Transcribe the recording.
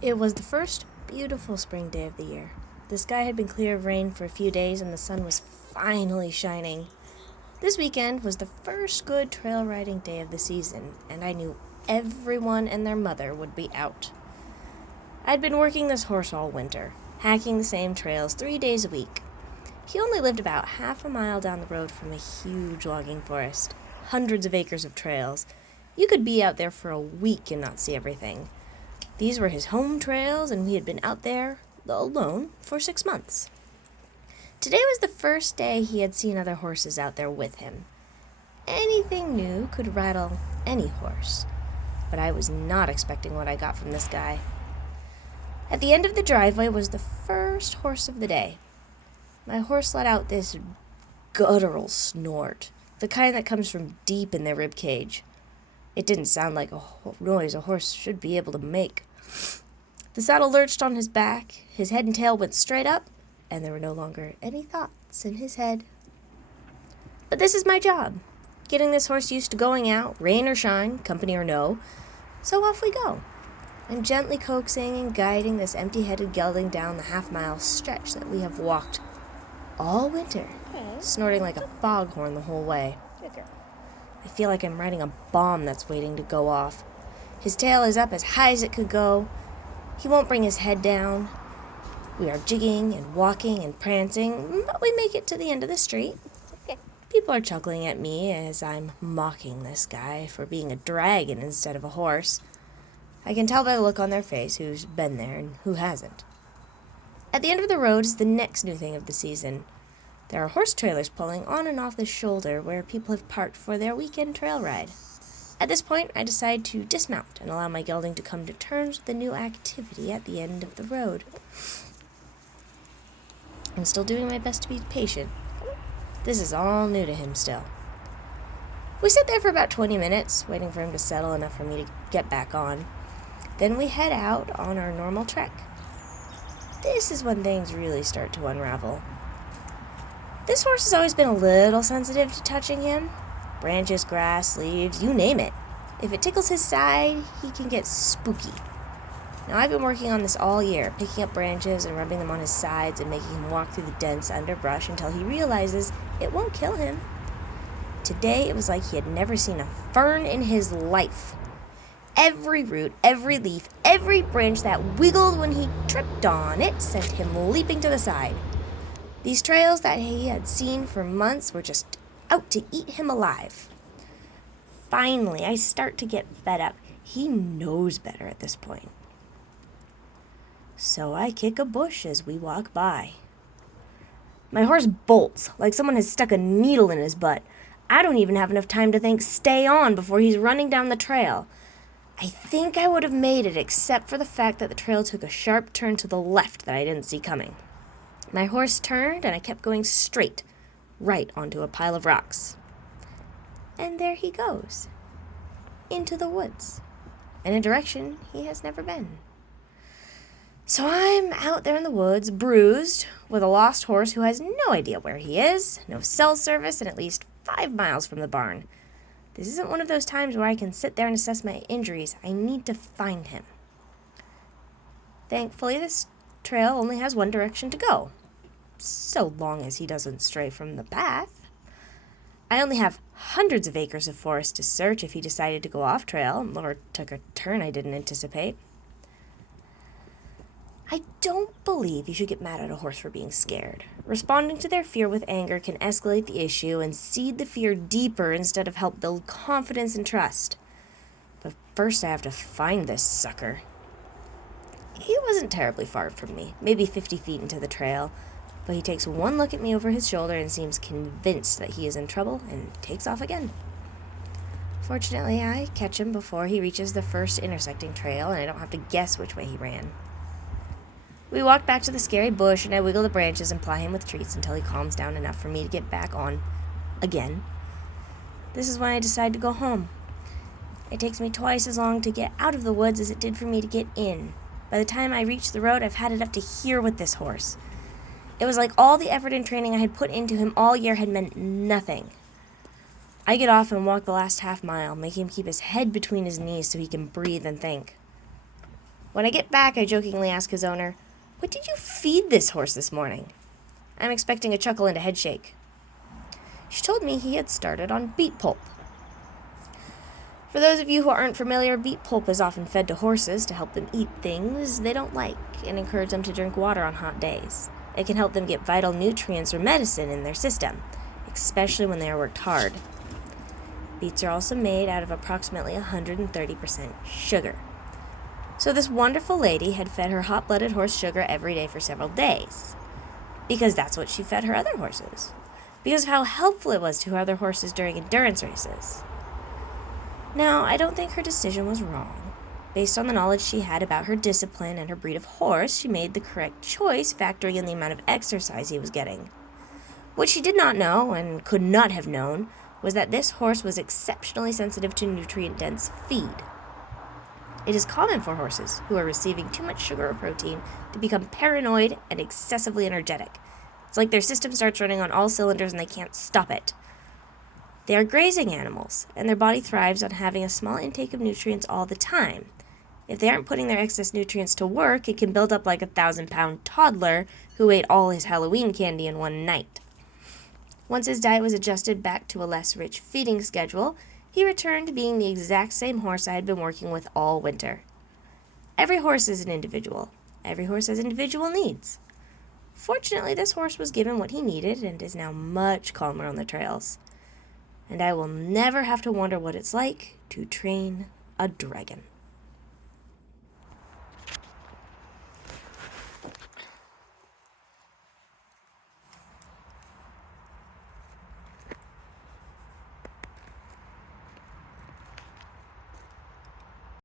It was the first beautiful spring day of the year. The sky had been clear of rain for a few days and the sun was finally shining. This weekend was the first good trail riding day of the season, and I knew everyone and their mother would be out. I'd been working this horse all winter, hacking the same trails 3 days a week. He only lived about half a mile down the road from a huge logging forest, hundreds of acres of trails. You could be out there for a week and not see everything. These were his home trails, and we had been out there alone for 6 months. Today was the first day he had seen other horses out there with him. Anything new could rattle any horse, but I was not expecting what I got from this guy. At the end of the driveway was the first horse of the day. My horse let out this guttural snort, the kind that comes from deep in their rib cage. It didn't sound like a noise a horse should be able to make. The saddle lurched on his back, his head and tail went straight up, and there were no longer any thoughts in his head. But this is my job, getting this horse used to going out, rain or shine, company or no. So off we go. I'm gently coaxing and guiding this empty-headed gelding down the half-mile stretch that we have walked all winter, snorting like a foghorn the whole way. I feel like I'm riding a bomb that's waiting to go off. His tail is up as high as it could go. He won't bring his head down. We are jigging and walking and prancing, but we make it to the end of the street. People are chuckling at me as I'm mocking this guy for being a dragon instead of a horse. I can tell by the look on their face who's been there and who hasn't. At the end of the road is the next new thing of the season. There are horse trailers pulling on and off the shoulder where people have parked for their weekend trail ride. At this point, I decide to dismount and allow my gelding to come to terms with the new activity at the end of the road. I'm still doing my best to be patient. This is all new to him still. We sit there for about 20 minutes, waiting for him to settle enough for me to get back on. Then we head out on our normal trek. This is when things really start to unravel. This horse has always been a little sensitive to touching him. Branches, grass, leaves, you name it. If it tickles his side, he can get spooky. Now, I've been working on this all year, picking up branches and rubbing them on his sides and making him walk through the dense underbrush until he realizes it won't kill him. Today, it was like he had never seen a fern in his life. Every root, every leaf, every branch that wiggled when he tripped on it sent him leaping to the side. These trails that he had seen for months were just out to eat him alive. Finally, I start to get fed up. He knows better at this point. So I kick a bush as we walk by. My horse bolts like someone has stuck a needle in his butt. I don't even have enough time to think stay on before he's running down the trail. I think I would have made it except for the fact that the trail took a sharp turn to the left that I didn't see coming. My horse turned and I kept going straight, right onto a pile of rocks. And there he goes, into the woods, in a direction he has never been. So I'm out there in the woods, bruised, with a lost horse who has no idea where he is, no cell service, and at least 5 miles from the barn. This isn't one of those times where I can sit there and assess my injuries. I need to find him. Thankfully, this trail only has one direction to go, so long as he doesn't stray from the path. I only have hundreds of acres of forest to search if he decided to go off trail or took a turn I didn't anticipate. I don't believe you should get mad at a horse for being scared. Responding to their fear with anger can escalate the issue and seed the fear deeper instead of help build confidence and trust. But first I have to find this sucker. He wasn't terribly far from me, maybe 50 feet into the trail, but he takes one look at me over his shoulder and seems convinced that he is in trouble and takes off again. Fortunately, I catch him before he reaches the first intersecting trail and I don't have to guess which way he ran. We walk back to the scary bush and I wiggle the branches and ply him with treats until he calms down enough for me to get back on again. This is when I decide to go home. It takes me twice as long to get out of the woods as it did for me to get in. By the time I reach the road, I've had it up to here with this horse. It was like all the effort and training I had put into him all year had meant nothing. I get off and walk the last half mile, making him keep his head between his knees so he can breathe and think. When I get back, I jokingly ask his owner, "What did you feed this horse this morning?" I'm expecting a chuckle and a headshake. She told me he had started on beet pulp. For those of you who aren't familiar, beet pulp is often fed to horses to help them eat things they don't like and encourage them to drink water on hot days. It can help them get vital nutrients or medicine in their system, especially when they are worked hard. Beets are also made out of approximately 130% sugar. So this wonderful lady had fed her hot-blooded horse sugar every day for several days, because that's what she fed her other horses, because of how helpful it was to her other horses during endurance races. Now, I don't think her decision was wrong. Based on the knowledge she had about her discipline and her breed of horse, she made the correct choice, factoring in the amount of exercise he was getting. What she did not know, and could not have known, was that this horse was exceptionally sensitive to nutrient-dense feed. It is common for horses who are receiving too much sugar or protein to become paranoid and excessively energetic. It's like their system starts running on all cylinders and they can't stop it. They are grazing animals, and their body thrives on having a small intake of nutrients all the time. If they aren't putting their excess nutrients to work, it can build up like a 1,000-pound toddler who ate all his Halloween candy in one night. Once his diet was adjusted back to a less rich feeding schedule, he returned to being the exact same horse I had been working with all winter. Every horse is an individual. Every horse has individual needs. Fortunately, this horse was given what he needed and is now much calmer on the trails. And I will never have to wonder what it's like to train a dragon.